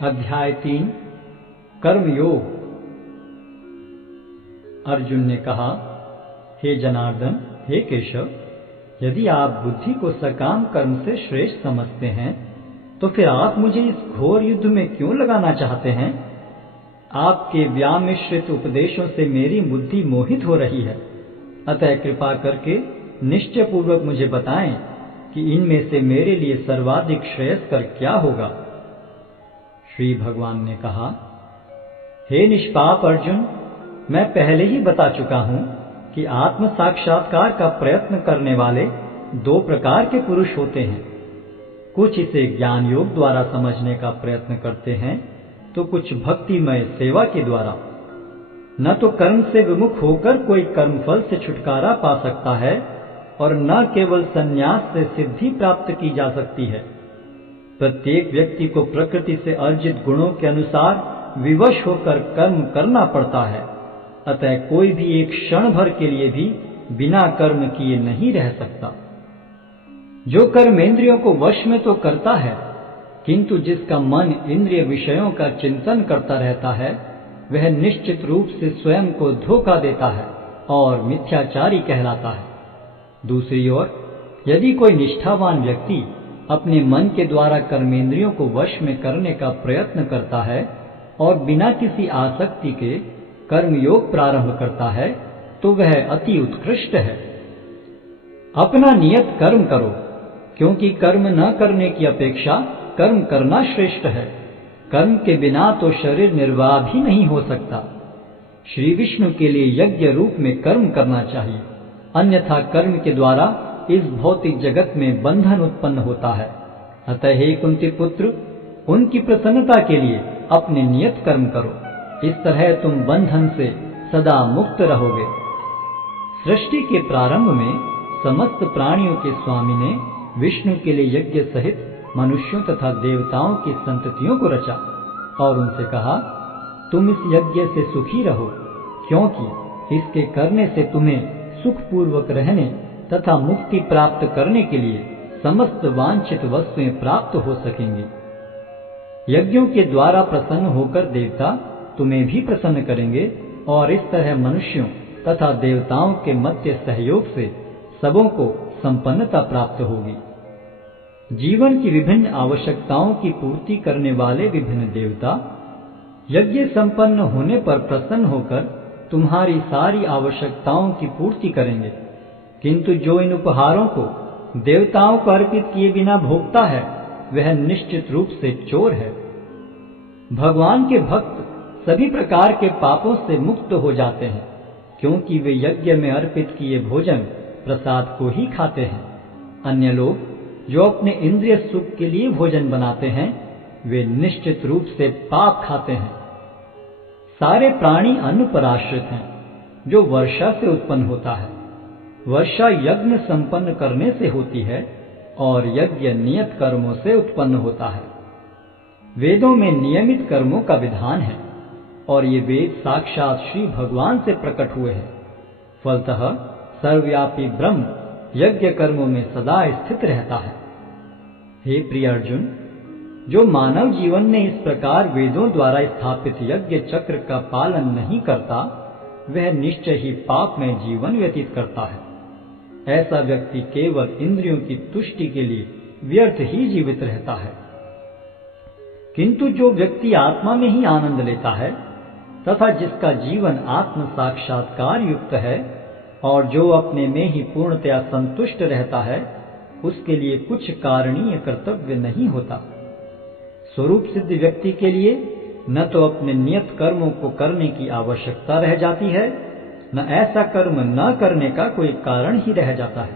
अध्याय 3 कर्मयोग। अर्जुन ने कहा, हे जनार्दन, हे केशव, यदि आप बुद्धि को सकाम कर्म से श्रेष्ठ समझते हैं तो फिर आप मुझे इस घोर युद्ध में क्यों लगाना चाहते हैं? आपके व्यामिश्रित उपदेशों से मेरी बुद्धि मोहित हो रही है, अतः कृपा करके निश्चय पूर्वक मुझे बताएं कि इनमें से मेरे लिए सर्वाधिक श्रेयस्कर क्या होगा। श्री भगवान ने कहा, हे निष्पाप अर्जुन, मैं पहले ही बता चुका हूं कि आत्म साक्षात्कार का प्रयत्न करने वाले दो प्रकार के पुरुष होते हैं। कुछ इसे ज्ञान योग द्वारा समझने का प्रयत्न करते हैं तो कुछ भक्तिमय सेवा के द्वारा। न तो कर्म से विमुख होकर कोई कर्मफल से छुटकारा पा सकता है और न केवल संन्यास से सिद्धि प्राप्त की जा सकती है। प्रत्येक व्यक्ति को प्रकृति से अर्जित गुणों के अनुसार विवश होकर कर्म करना पड़ता है, अतः कोई भी एक क्षण भर के लिए भी बिना कर्म किए नहीं रह सकता। जो कर्मेंद्रियों को वश में तो करता है, किंतु जिसका मन इंद्रिय विषयों का चिंतन करता रहता है, वह निश्चित रूप से स्वयं को धोखा देता है और मिथ्याचारी कहलाता है। दूसरी ओर, यदि कोई निष्ठावान व्यक्ति अपने मन के द्वारा कर्मेंद्रियों को वश में करने का प्रयत्न करता है और बिना किसी आसक्ति के कर्मयोग प्रारंभ करता है, तो वह अति उत्कृष्ट है। अपना नियत कर्म करो, क्योंकि कर्म न करने की अपेक्षा कर्म करना श्रेष्ठ है। कर्म के बिना तो शरीर निर्वाह भी नहीं हो सकता। श्री विष्णु के लिए यज्ञ रूप में कर्म करना चाहिए, अन्यथा कर्म के द्वारा इस भौतिक जगत में बंधन उत्पन्न होता है। अतः हे कुंती पुत्र, उनकी प्रसन्नता के लिए अपने नियत कर्म करो, इस तरह तुम बंधन से सदा मुक्त रहोगे। सृष्टि के प्रारंभ में समस्त प्राणियों के स्वामी ने विष्णु के लिए यज्ञ सहित मनुष्यों तथा देवताओं की संततियों को रचा और उनसे कहा, तुम इस यज्ञ से सुखी रहो, क्योंकि इसके करने से तुम्हें सुखपूर्वक रहने तथा मुक्ति प्राप्त करने के लिए समस्त वांछित वस्तुएं प्राप्त हो सकेंगी। यज्ञों के द्वारा प्रसन्न होकर देवता तुम्हें भी प्रसन्न करेंगे और इस तरह मनुष्यों तथा देवताओं के मध्य सहयोग से सबों को संपन्नता प्राप्त होगी। जीवन की विभिन्न आवश्यकताओं की पूर्ति करने वाले विभिन्न देवता यज्ञ संपन्न होने पर प्रसन्न होकर तुम्हारी सारी आवश्यकताओं की पूर्ति करेंगे, किंतु जो इन उपहारों को देवताओं को अर्पित किए बिना भोगता है, वह निश्चित रूप से चोर है। भगवान के भक्त सभी प्रकार के पापों से मुक्त हो जाते हैं, क्योंकि वे यज्ञ में अर्पित किए भोजन प्रसाद को ही खाते हैं। अन्य लोग जो अपने इंद्रिय सुख के लिए भोजन बनाते हैं, वे निश्चित रूप से पाप खाते हैं। सारे प्राणी अन्न पर आश्रित हैं, जो वर्षा से उत्पन्न होता है। वर्षा यज्ञ संपन्न करने से होती है और यज्ञ नियत कर्मों से उत्पन्न होता है। वेदों में नियमित कर्मों का विधान है और ये वेद साक्षात श्री भगवान से प्रकट हुए हैं। फलतः सर्वव्यापी ब्रह्म यज्ञ कर्मों में सदा स्थित रहता है। हे प्रिय अर्जुन, जो मानव जीवन में इस प्रकार वेदों द्वारा स्थापित यज्ञ चक्र का पालन नहीं करता, वह निश्चय ही पाप में जीवन व्यतीत करता है। ऐसा व्यक्ति केवल इंद्रियों की तुष्टि के लिए व्यर्थ ही जीवित रहता है। किंतु जो व्यक्ति आत्मा में ही आनंद लेता है तथा जिसका जीवन आत्म साक्षात्कार युक्त है और जो अपने में ही पूर्णतया संतुष्ट रहता है, उसके लिए कुछ कारणीय कर्तव्य नहीं होता। स्वरूप सिद्ध व्यक्ति के लिए न तो अपने नियत कर्मों को करने की आवश्यकता रह जाती है, न ऐसा कर्म न करने का कोई कारण ही रह जाता है।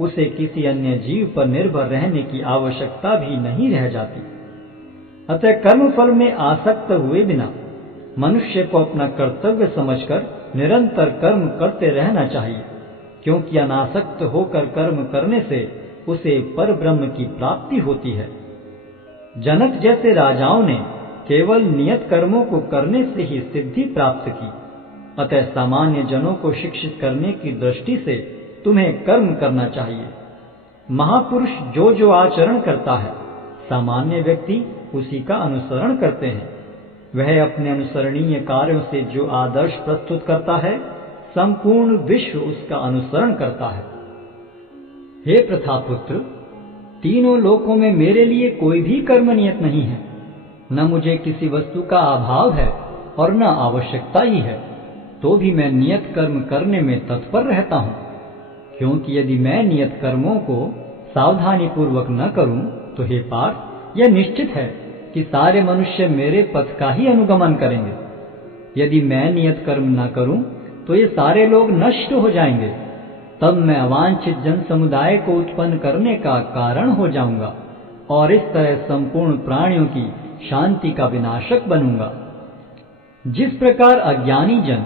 उसे किसी अन्य जीव पर निर्भर रहने की आवश्यकता भी नहीं रह जाती। अतः कर्म फल में आसक्त हुए बिना मनुष्य को अपना कर्तव्य समझकर निरंतर कर्म करते रहना चाहिए, क्योंकि अनासक्त होकर कर्म करने से उसे पर ब्रह्म की प्राप्ति होती है। जनक जैसे राजाओं ने केवल नियत कर्मों को करने से ही सिद्धि प्राप्त की, अतः सामान्य जनों को शिक्षित करने की दृष्टि से तुम्हें कर्म करना चाहिए। महापुरुष जो जो आचरण करता है, सामान्य व्यक्ति उसी का अनुसरण करते हैं। वह अपने अनुसरणीय कार्यों से जो आदर्श प्रस्तुत करता है, संपूर्ण विश्व उसका अनुसरण करता है। हे प्रथापुत्र, तीनों लोकों में मेरे लिए कोई भी कर्म नियत नहीं है। न मुझे किसी वस्तु का अभाव है और न आवश्यकता ही है, तो भी मैं नियत कर्म करने में तत्पर रहता हूँ। क्योंकि यदि मैं नियत कर्मों को सावधानी पूर्वक न करूं, तो हे पार्थ, यह निश्चित है कि सारे मनुष्य मेरे पथ का ही अनुगमन करेंगे। यदि मैं नियत कर्म न करूं, तो ये सारे लोग नष्ट हो जाएंगे। तब मैं अवांछित जन समुदाय को उत्पन्न करने का कारण हो जाऊंगा और इस तरह संपूर्ण प्राणियों की शांति का विनाशक बनूंगा। जिस प्रकार अज्ञानी जन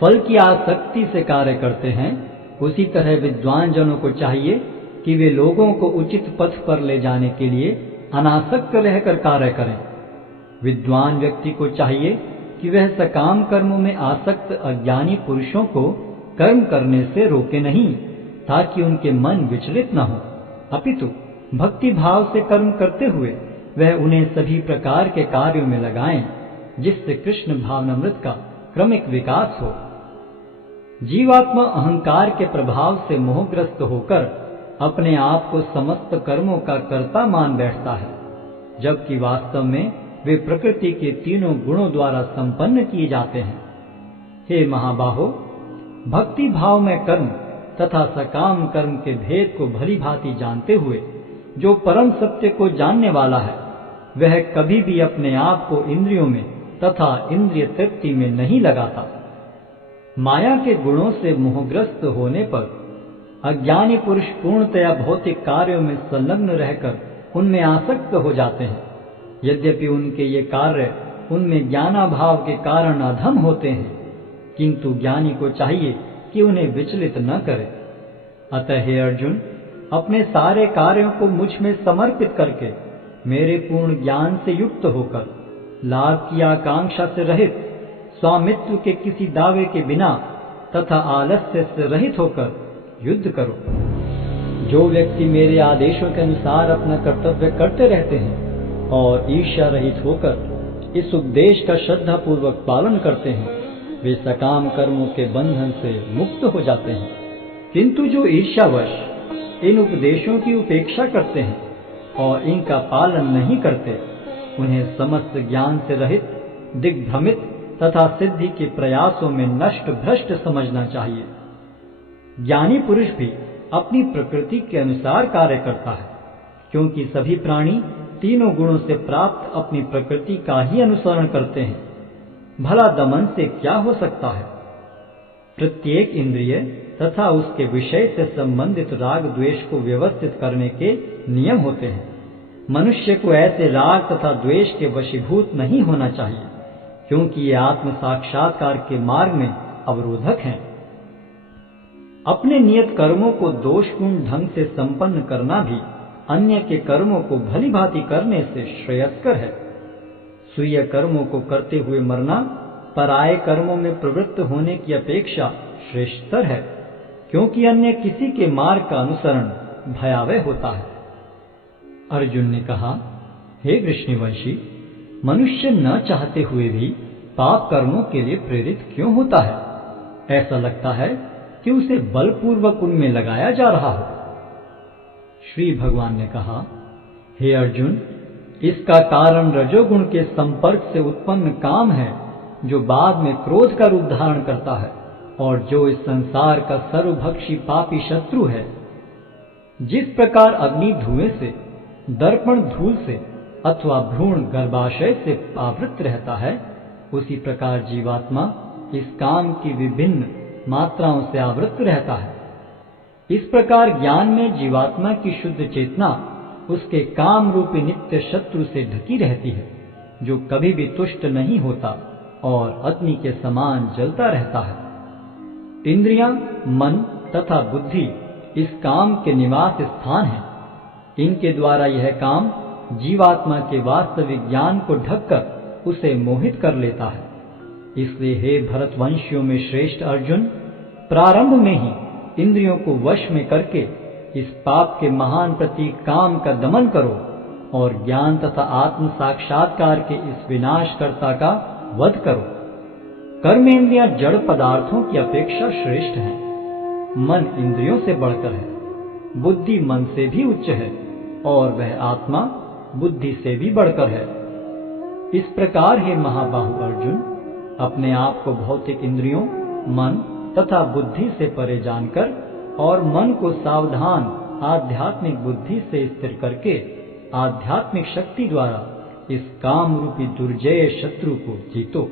फल की आसक्ति से कार्य करते हैं, उसी तरह विद्वान जनों को चाहिए कि वे लोगों को उचित पथ पर ले जाने के लिए अनासक्त रहकर कार्य करें। विद्वान व्यक्ति को चाहिए कि वह सकाम कर्मों में आसक्त अज्ञानी पुरुषों को कर्म करने से रोके नहीं, ताकि उनके मन विचलित न हो, अपितु भक्ति भाव से कर्म करते हुए वह उन्हें सभी प्रकार के कार्यों में लगाएं, जिससे कृष्ण भावनामृत का क्रमिक विकास हो। जीवात्मा अहंकार के प्रभाव से मोहग्रस्त होकर अपने आप को समस्त कर्मों का कर्ता मान बैठता है, जबकि वास्तव में वे प्रकृति के तीनों गुणों द्वारा संपन्न किए जाते हैं। हे महाबाहो, भक्ति भाव में कर्म तथा सकाम कर्म के भेद को भली भांति जानते हुए जो परम सत्य को जानने वाला है, वह कभी भी अपने आप को इंद्रियों में तथा इंद्रिय तृप्ति में नहीं लगाता। माया के गुणों से मोहग्रस्त होने पर अज्ञानी पुरुष पूर्णतया भौतिक कार्यों में संलग्न रहकर उनमें आसक्त हो जाते हैं। यद्यपि उनके ये कार्य उनमें ज्ञानाभाव के कारण अधम होते हैं, किंतु ज्ञानी को चाहिए कि उन्हें विचलित न करे। अतः हे अर्जुन, अपने सारे कार्यों को मुझ में समर्पित करके मेरे पूर्ण ज्ञान से युक्त होकर लाभ की आकांक्षा से रहित, स्वामित्व के किसी दावे के बिना तथा आलस्य से रहित होकर युद्ध करो। जो व्यक्ति मेरे आदेशों के अनुसार अपना कर्तव्य करते रहते हैं और ईर्ष्या रहित होकर इस उपदेश का श्रद्धा पूर्वक पालन करते हैं, वे सकाम कर्मों के बंधन से मुक्त हो जाते हैं। किंतु जो ईर्ष्यावश इन उपदेशों की उपेक्षा करते हैं और इनका पालन नहीं करते, उन्हें समस्त ज्ञान से रहित, दिग्भ्रमित तथा सिद्धि के प्रयासों में नष्ट भ्रष्ट समझना चाहिए। ज्ञानी पुरुष भी अपनी प्रकृति के अनुसार कार्य करता है, क्योंकि सभी प्राणी तीनों गुणों से प्राप्त अपनी प्रकृति का ही अनुसरण करते हैं। भला दमन से क्या हो सकता है? प्रत्येक इंद्रिय तथा उसके विषय से संबंधित राग द्वेष को व्यवस्थित करने के नियम होते हैं। मनुष्य को ऐसे राग तथा द्वेष के वशीभूत नहीं होना चाहिए, क्योंकि ये आत्म साक्षात्कार के मार्ग में अवरोधक हैं। अपने नियत कर्मों को दोषपूर्ण ढंग से संपन्न करना भी अन्य के कर्मों को भली भांति करने से श्रेयस्कर है। स्वीय कर्मों को करते हुए मरना पराये कर्मों में प्रवृत्त होने की अपेक्षा श्रेष्ठतर है, क्योंकि अन्य किसी के मार्ग का अनुसरण भयावह होता है। अर्जुन ने कहा, हे वृष्णिवंशी, मनुष्य न चाहते हुए भी पाप कर्मों के लिए प्रेरित क्यों होता है? ऐसा लगता है कि उसे बलपूर्वक उनमें लगाया जा रहा हो। श्री भगवान ने कहा, हे अर्जुन, इसका कारण रजोगुण के संपर्क से उत्पन्न काम है, जो बाद में क्रोध का रूप धारण करता है और जो इस संसार का सर्वभक्षी पापी शत्रु है। जिस प्रकार अग्नि धुएं से, दर्पण धूल से अथवा भ्रूण गर्भाशय से आवृत रहता है, उसी प्रकार जीवात्मा इस काम की विभिन्न मात्राओं से आवृत रहता है। इस प्रकार ज्ञान में जीवात्मा की शुद्ध चेतना उसके काम रूपी नित्य शत्रु से ढकी रहती है, जो कभी भी तुष्ट नहीं होता और अग्नि के समान जलता रहता है। इंद्रियां, मन तथा बुद्धि इस काम के निवास स्थान हैं। इनके द्वारा यह काम जीवात्मा के वास्तविक ज्ञान को ढककर उसे मोहित कर लेता है। इसलिए हे भरतवंशियों में श्रेष्ठ अर्जुन, प्रारंभ में ही इंद्रियों को वश में करके इस पाप के महान प्रतीक काम का दमन करो और ज्ञान तथा आत्म साक्षात्कार के इस विनाशकर्ता का वध करो। कर्मेंद्रियां जड़ पदार्थों की अपेक्षा श्रेष्ठ हैं। मन इंद्रियों से बढ़कर है, बुद्धि मन से भी उच्च है और वह आत्मा बुद्धि से भी बढ़कर है। इस प्रकार हे महाबाहु अर्जुन, अपने आप को भौतिक इंद्रियों, मन तथा बुद्धि से परे जानकर और मन को सावधान आध्यात्मिक बुद्धि से स्थिर करके आध्यात्मिक शक्ति द्वारा इस काम रूपी दुर्जय शत्रु को जीतो।